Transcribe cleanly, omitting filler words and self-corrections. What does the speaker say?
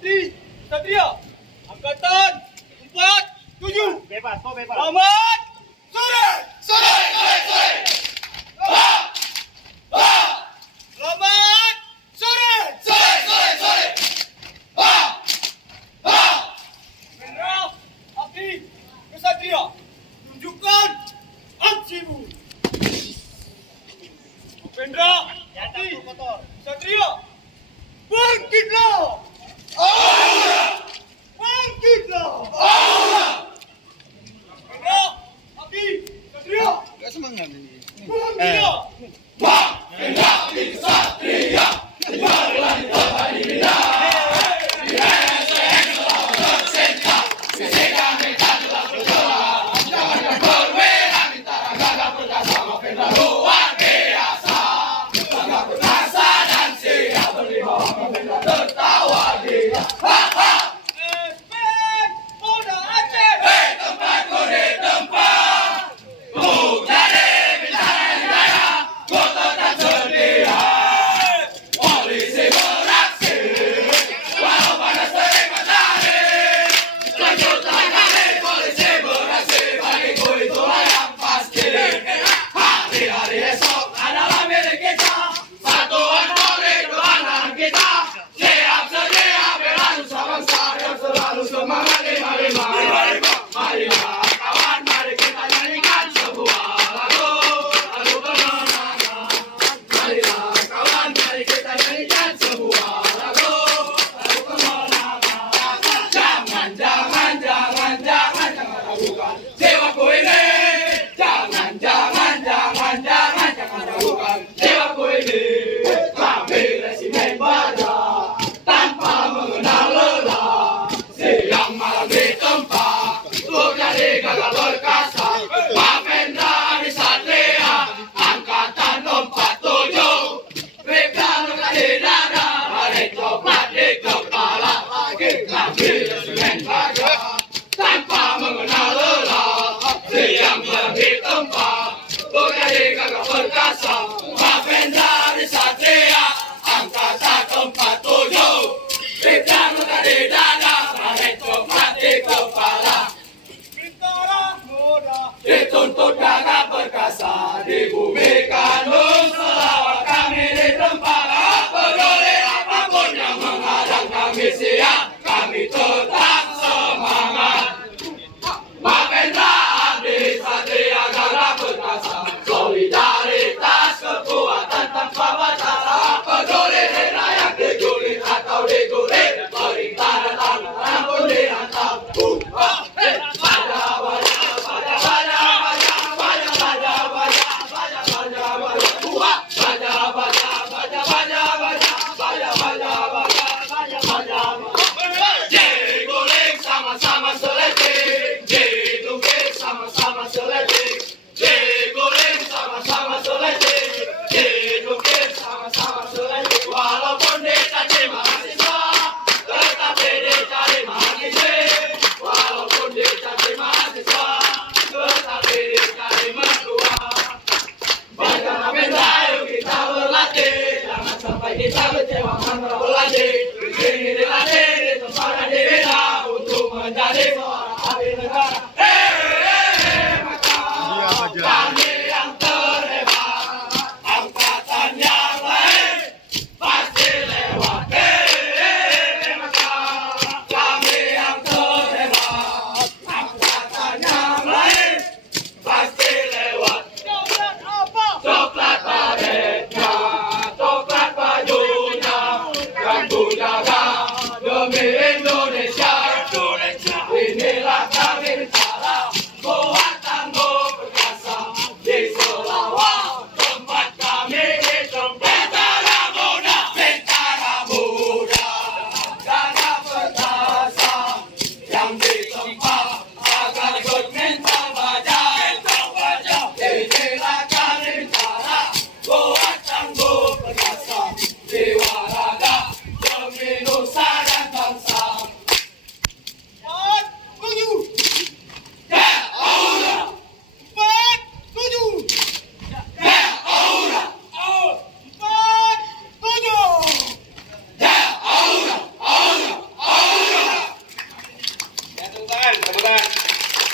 Abdi Satria Angkatan 47. Bebas, kau bebas. Selamat sore. Sore, sore, sore. Selamat sore. Sore, sore, sore. Jenderal Abdi Satria, tunjukkan aksimu. Jenderal Abdi Satria, bangkitlah. Bangkitlah. Jenderal Abdi Satria, Gak semangat ini. bangkitlah. Espen Polda Aceh. Tempatku di tempat. Ku jadi bintang hidayah. Ku tetap setia. Polisi beraksi. Walau panas terik matahari. Lanjutkan kali polisi beraksi. Bagiku itulah yang pasti. Hari-hari esok adalah milik kita. Satuan Polri Tuhan kita. Siap sedia bela nusa bangsa yang selalu semangat. Marilah kawan, mari kita nyanyikan sebuah lagu kemenangan. Marilah kawan, mari kita nyanyikan sebuah lagu kemenangan. Jangan ragukan jiwaku ini. Jangan ragukan jiwaku ini. Kami resimen Baja tanpa mengenal lelah. Siang malam di tempat untuk jadi gagal perkasa. Mapendra Adi Satria Angkatan 47. Bribda luka di dada, hari coklat di kepala. Kami resimen Baja tanpa mengenal lelah. Siang malam di tempat untuk jadi gagal perkasa. Mapendra Adi Satria Angkatan 47. Bribda luka di dada, hari coklat di kepala. Bintara muda. Dituntut gagah perkasa di bumi kandung selawat kami di tempat. Peduli apapun yang menghadang kami siap, kami tetap semangat. Mapendra Abdi Satria gagah perkasa, solidaritas kekuatan tanpa batas. Peduli rakyat dijulit atau digulit, perintah datang pun dihantam. Diguling sama-sama seleting, didungkit sama-sama seleting. Diguling sama-sama seleting, didungkit sama-sama seleting. Walaupun dicaci mahasiswa, tetapi dicari mahasiswa. Walaupun dicaci mahasiswa, tetapi dicari mertua. Baca Mapendra, yuk kita berlatih. Jangan sampai kita kecewakan para pelatih. Ini dilatih, di tempat dan dibina untuk menjadi seorang abdi negara. Maka kami yang terhebat, angkatan yang lain pasti lewat. Maka kami yang terhebat, angkatan yang lain pasti lewat. Coklat apa? Coklat baretnya, coklat bajunya, dan ku jaga demi Indonesia. Inilah kami bicara, buat tangguh perkasa di Selawat, tempat kami di tempat. Bintara muda, gagah perkasa, yang di tempat agar ikut mental baja. Inilah kami bicara, buat tangguh perkasa, jiwa raga demi tangan, tepuk tangan.